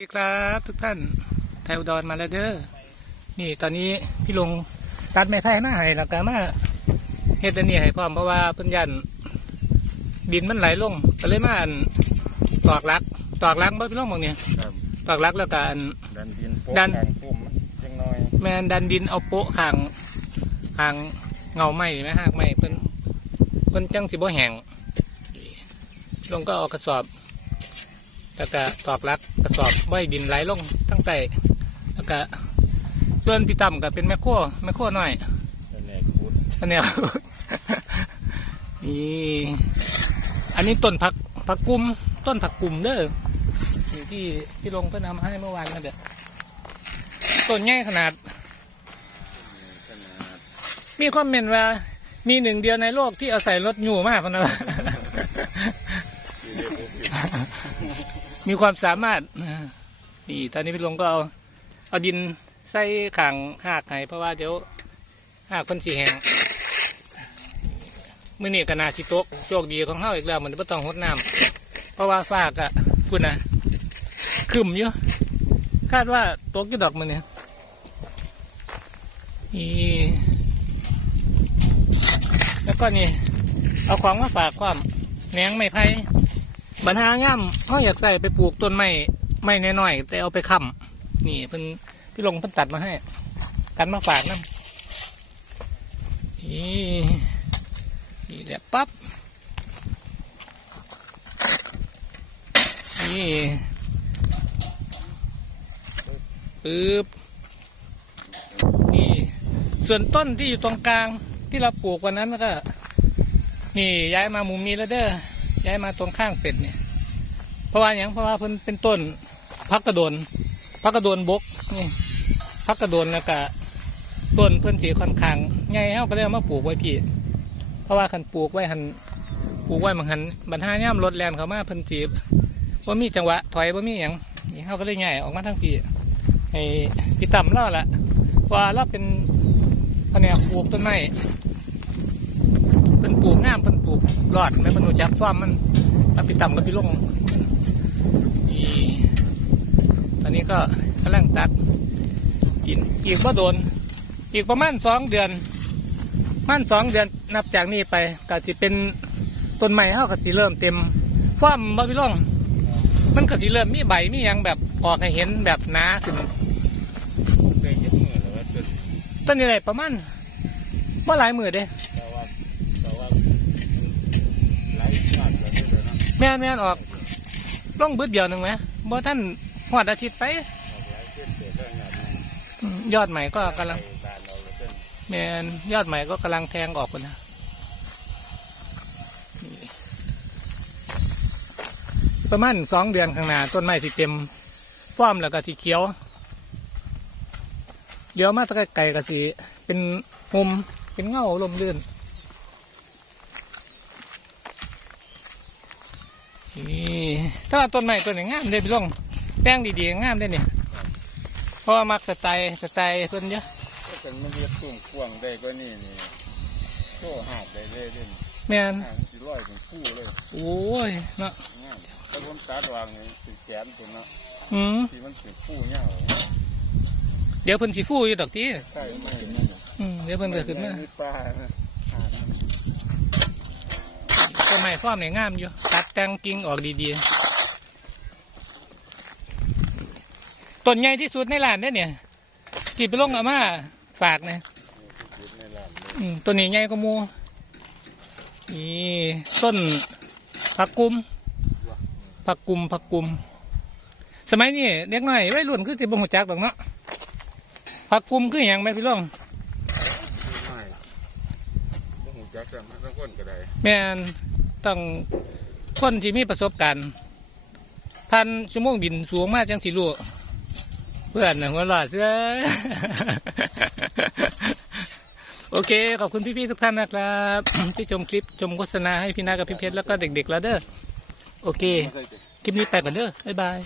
สวัสดีครับทุกท่านไทยอุดรมาแล้วเด้อ นี่ตอนนี้พี่ลงตัดไม้ไผ่มาให้แล้วก็มาเฮ็ดอันนี้ให้พร้อมเพราะว่าเพิ่นยันดินมันไหลลงก็เลยมาอันตอกลักตอกลักบ่พี่ลงบางเนี่ยครับตอกลักแล้วก็อันดันดินโป๊ะดันทางปุ่มมันจังน้อยแมนดันดินเอาโป๊ะข้างข้างเงาไม้ไหมหากไม้เพิ่นเพิ่นจังสิบ่แห้งลงก็เอากระสอบ แล้วก็ตอกลักกระสอบไว้ดินไหลลงทั้งใต้แล้วก็เพื่อนพี่ต่ำก็เป็นแม่ขั้วแม่ขั้วหน้อยแต่แนกขุดอันนี้นี่อันนี้ต้นผักผักกุมต้นผักกุมเด้ออยู่ที่ที่ลงเพิ่นำให้เมื่อวานนั่นเด้อต้นใหญ่ขนาดขนาด มีคอมเมนต์ว่า มีหนึ่งเดียวในโลกที่เอาใส่รถอยู่มากคนนั้ มีความสามารถนี่ตอนนี้พี่ลงก็เอาเอาดินใส่ขังหากให้เพราะว่าเดี๋ยวหากคนสีแหงมื่อนี้ก็นาสิโตกโชคดีของเฮาอีกแล้วมันไม่ต้องหดน้ำเพราะว่าฟากอะพูดนะขึ้มอยู่คาดว่าตกกี่ดอกมันเนี่ยนี่แล้วก็นี่ เอาของมาฝากความแหนงไม้ไผ่ บรรหาง่ามเขาอยากใส่ไปปลูกต้นไม้ไม้น้อยๆแต่เอาไปค้ำนี่เพิ่นพี่ลงเพิ่นตัดมาให้กันมาฝากน้ำนี่นี่แหละปั๊บนี่ปึ๊บนี่ส่วนต้นที่อยู่ตรงกลางที่เราปลูกวันนั้นก็นี่ย้ายมามุมนี้แล้วเด้อ ย้ายมาตรงข้างเป็ดเนี่ย เพราะว่าอย่างเพราะว่าเพิ่นเป็นต้นพักกระโดนพักกระโดนบกนี่พักกระโดนแล้วก็ต้นเพิ่นสีค่อนข้างใหญ่เฮาก็เลยเอามาปลูกไว้พี่ เพราะว่าคันปลูกไว้หันปลูกไว้บางหันบรรหาย่ำรถแลนเขามาเพิ่นจีบว่ามีจังหวะถอยว่ามีอย่างนี่เฮาก็เลยใหญ่ออกมาทั้งปีให้พี่ต่ำเล่าละว่าเราเป็นแผนกปลูกต้นไม้ เป็นปลูกงามเป็นปลูก รอดไหมเป็นหนูจับซ่อมมันเอาไปต่ำกับพี่ลงนี่ตอนนี้ก็กำลังตัดกินอีกว่าโดน อีกประมาณสองเดือนประมันสองเดือนนับจากนี้ไปก็จะเป็นต้นไม้เขาก็จะเริ่มเต็มฟ้อมบ่พี่ลงมันก็จะเริ่มมีใบมีหยังแบบออกให้เห็นแบบหนาขึ้นได้เย็บมือแล้วว่าจนต้นนี้ไรประมาณเมื่อหลายมือเด้ แต่ว่าแต่ว่าไหลมากเลยเดี๋ยวนะ แม่นแม่นออกล่องบืดเดียวหนึ่งไหมบ่ท่านหอดอาทิตย์ไปออกไหลขึ้นเกิดได้หนักอืมยอดใหม่ก็กำลังบานเราเลยเส้นแมนยอดใหม่ก็กำลังแทงออกคนนะนี่ประมาณสองเดือนข้างหน้าต้นไม้สิเต็มฟ้อมแล้วก็สีเขียวเดี๋ยวมาตะไกลๆก็สิเป็นมุมเป็นเงาลมลื่น นี่ถ้าว่าต้นไม้ต้นไหนงามเลยพี่ลงแป้งดีๆงามเลยเนี่ยเพราะว่ามักสไตล์สไตล์เพิ่นเยอะถ้าเกิดมันเรียกตุ่มกวางได้ก็นี่นี่โซ่หาดได้เลยเด่นแม่นหางสิร้อยเป็นคู่เลยโอ้ยเนาะงามถ้าผมตัดวางนี่สิแขนตัวเนาะอืมที่มันเป็นคู่เงาเดี๋ยวเพิ่นสิฟูอยู่ดอกทีใช่ไหมอืมเดี๋ยวเพิ่นก็ขึ้นมาปลานะหาดนะ ต้นไม้ฟ้อมเนี่ยงามอยู่ ตัดแต่งกิ่งออกดีๆ ต้นใหญ่ที่สุดในร้านเนี่ยเนี่ยที่ไปลงเอามาฝากนะต้นนี้ใหญ่กว่ามูนี่ต้นผักกุมผักกุมผักกุม สมัยนี้เด็กน้อยวัยรุ่นคือสิบ่ฮู้จักดอกเนาะผักกุมคือหยังไหมพี่ลอง ไม่ต้องหู จักกันมันต้องก้นก็ได้แม่นต้องคนที่มีประสบการณ์พันชั่วโมงบินสูงมากจังสิรู้เพื่อนนะหัวหลอดเสื้อโอเค ขอบคุณพี่ๆทุกท่านนะครับ ที่ชมคลิปชมโฆษณาให้พี่นากับพี่เพชรแล้วก็เด็กๆแล้วเด้อโอเค คลิปนี้ไปก่อนเด้อบ๊ายบาย